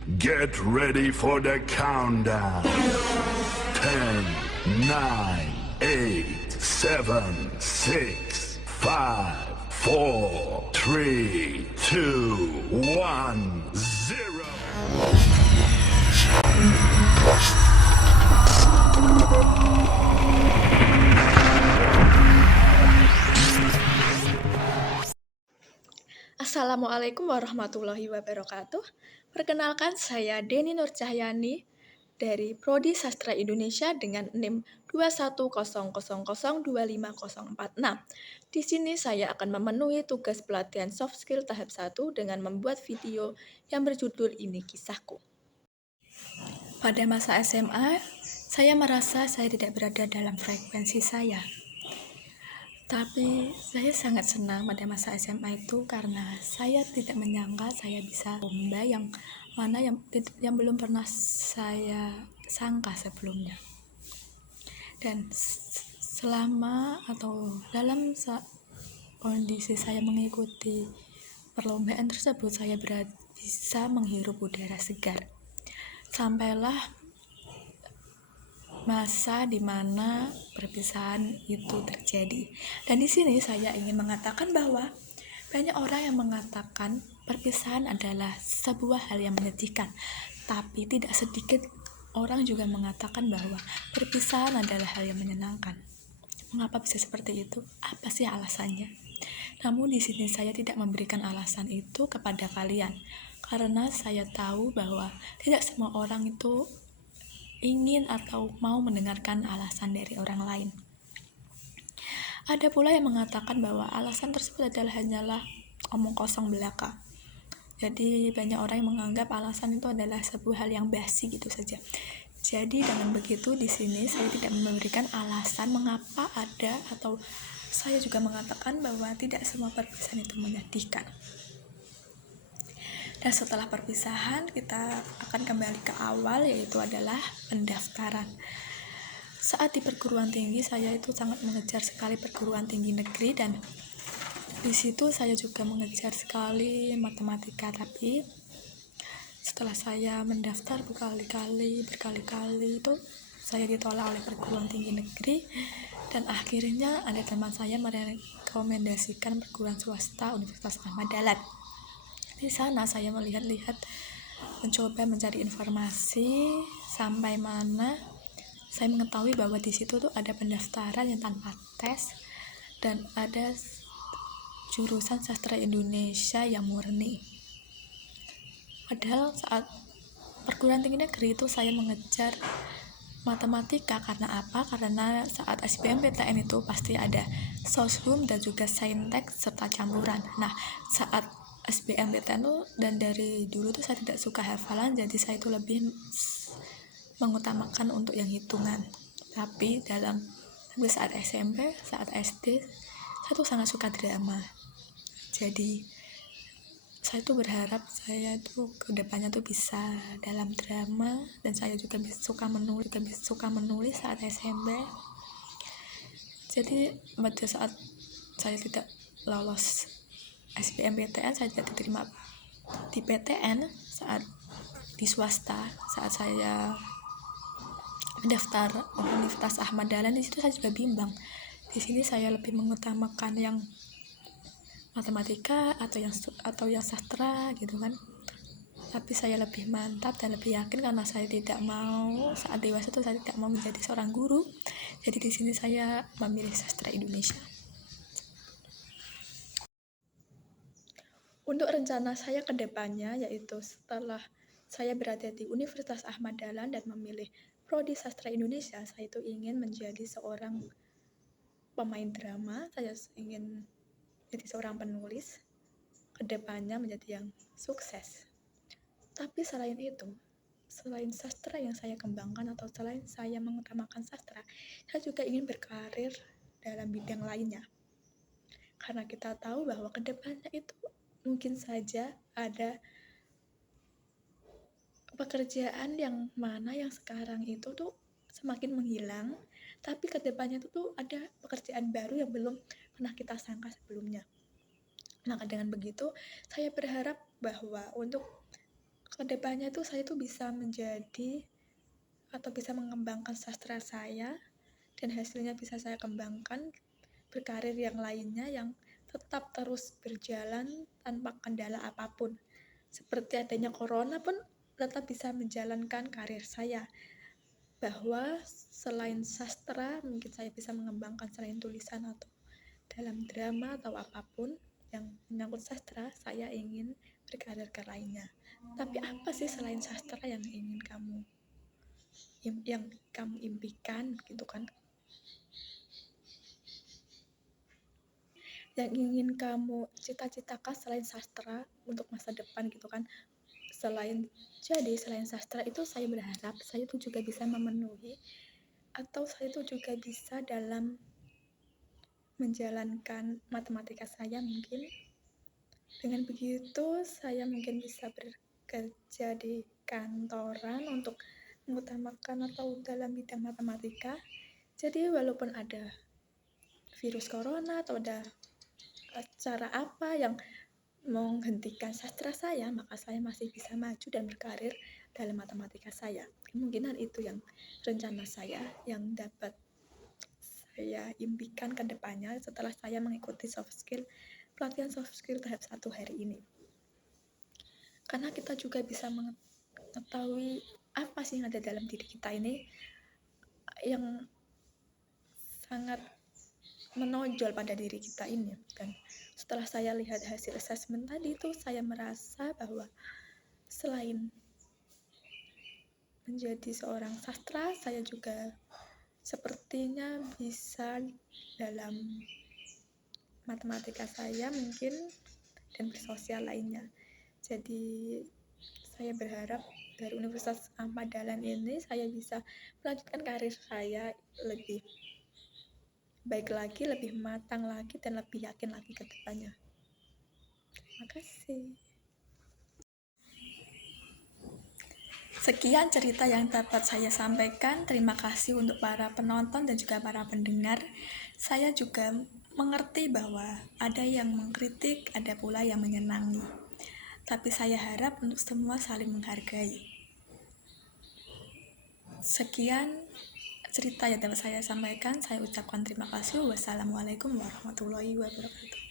Get ready for the countdown. 10, 9, 8, 7, 6, 5, 4, 3, 2, 1, 0. Assalamualaikum warahmatullahi wabarakatuh. Perkenalkan, saya Deni Nur Cahyani dari Prodi Sastra Indonesia dengan NIM 21000250446. Di sini saya akan memenuhi tugas pelatihan soft skill tahap 1 dengan membuat video yang berjudul Ini Kisahku. Pada masa SMA, saya merasa saya tidak berada dalam frekuensi saya. Tapi saya sangat senang pada masa SMA itu karena saya tidak menyangka saya bisa lomba yang belum pernah saya sangka sebelumnya. Dan selama atau dalam kondisi saya mengikuti perlombaan tersebut, saya bisa menghirup udara segar. Sampailah masa di mana perpisahan itu terjadi. Dan di sini saya ingin mengatakan bahwa banyak orang yang mengatakan perpisahan adalah sebuah hal yang menyedihkan, tapi tidak sedikit orang juga mengatakan bahwa perpisahan adalah hal yang menyenangkan. Mengapa bisa seperti itu? Apa sih alasannya? Namun di sini saya tidak memberikan alasan itu kepada kalian, karena saya tahu bahwa tidak semua orang itu ingin atau mau mendengarkan alasan dari orang lain. Ada pula yang mengatakan bahwa alasan tersebut hanyalah omong kosong belaka. Jadi banyak orang yang menganggap alasan itu adalah sebuah hal yang basi gitu saja. Jadi dengan begitu di sini saya tidak memberikan alasan mengapa ada, atau saya juga mengatakan bahwa tidak semua perpisahan itu menyedihkan. Dan setelah perpisahan, kita akan kembali ke awal, yaitu adalah pendaftaran. Saat di perguruan tinggi, saya itu sangat mengejar sekali perguruan tinggi negeri, dan di situ saya juga mengejar sekali matematika. Tapi setelah saya mendaftar berkali-kali itu saya ditolak oleh perguruan tinggi negeri, dan akhirnya ada teman saya merekomendasikan perguruan swasta Universitas Ahmad Dahlan. Di sana saya melihat-lihat, mencoba mencari informasi sampai mana saya mengetahui bahwa di situ tuh ada pendaftaran yang tanpa tes dan ada jurusan sastra Indonesia yang murni. Padahal saat perguruan tinggi negeri itu saya mengejar matematika. Karena apa? Karena saat SBMPTN itu pasti ada soshum dan juga saintek serta campuran. Nah, saat SBMPTN tuh, dan dari dulu tuh saya tidak suka hafalan, jadi saya itu lebih mengutamakan untuk yang hitungan. Tapi saat SMP, saat SD, saya tuh sangat suka drama. Jadi saya tuh berharap saya tuh kedepannya tuh bisa dalam drama, dan saya juga suka menulis saat SMP. Jadi pada saat saya tidak lolos SBMPTN, saya tidak diterima di PTN saat di swasta. Saat saya mendaftar Universitas Ahmad Dahlan, di situ saya juga bimbang. Di sini saya lebih mengutamakan yang matematika atau yang sastra gitu kan. Tapi saya lebih mantap dan lebih yakin karena saya tidak mau saat dewasa itu saya tidak mau menjadi seorang guru. Jadi di sini saya memilih sastra Indonesia. Untuk rencana saya ke depannya, yaitu setelah saya berada di Universitas Ahmad Dahlan dan memilih Prodi Sastra Indonesia, saya itu ingin menjadi seorang pemain drama, saya ingin jadi seorang penulis, ke depannya menjadi yang sukses. Tapi selain itu, selain sastra yang saya kembangkan atau selain saya mengutamakan sastra, saya juga ingin berkarir dalam bidang lainnya. Karena kita tahu bahwa ke depannya itu mungkin saja ada pekerjaan yang mana yang sekarang itu tuh semakin menghilang, tapi kedepannya itu tuh ada pekerjaan baru yang belum pernah kita sangka sebelumnya. Maka dengan begitu, saya berharap bahwa untuk kedepannya itu saya tuh bisa menjadi atau bisa mengembangkan sastra saya, dan hasilnya bisa saya kembangkan berkarir yang lainnya yang tetap terus berjalan tanpa kendala apapun. Seperti adanya corona pun tetap bisa menjalankan karir saya, bahwa selain sastra mungkin saya bisa mengembangkan selain tulisan atau dalam drama atau apapun yang menyangkut sastra, saya ingin berkarir ke lainnya. Tapi apa sih selain sastra yang ingin kamu impikan gitu kan, yang ingin kamu cita-citakan selain sastra untuk masa depan gitu kan. Selain sastra itu, saya berharap saya itu juga bisa memenuhi atau saya itu juga bisa dalam menjalankan matematika saya. Mungkin dengan begitu saya mungkin bisa bekerja di kantoran untuk mengutamakan atau dalam bidang matematika. Jadi walaupun ada virus corona atau ada acara apa yang menghentikan sastra saya, maka saya masih bisa maju dan berkarir dalam matematika saya. Kemungkinan itu yang rencana saya yang dapat saya impikan ke depannya setelah saya mengikuti pelatihan soft skill tahap 1 hari ini. Karena kita juga bisa mengetahui apa sih yang ada dalam diri kita ini yang sangat menonjol pada diri kita ini. Dan setelah saya lihat hasil assessment tadi itu, saya merasa bahwa selain menjadi seorang sastra, saya juga sepertinya bisa dalam matematika saya mungkin dan bersosial lainnya. Jadi saya berharap dari Universitas Ahmad Dahlan ini saya bisa melanjutkan karir saya lebih baik lagi, lebih matang lagi, dan lebih yakin lagi ke depannya. Terima kasih. Sekian cerita yang dapat saya sampaikan. Terima kasih untuk para penonton dan juga para pendengar. Saya juga mengerti bahwa ada yang mengkritik, ada pula yang menyenangi. Tapi saya harap untuk semua saling menghargai. Sekian cerita yang dapat saya sampaikan. Saya ucapkan terima kasih. Wassalamualaikum warahmatullahi wabarakatuh.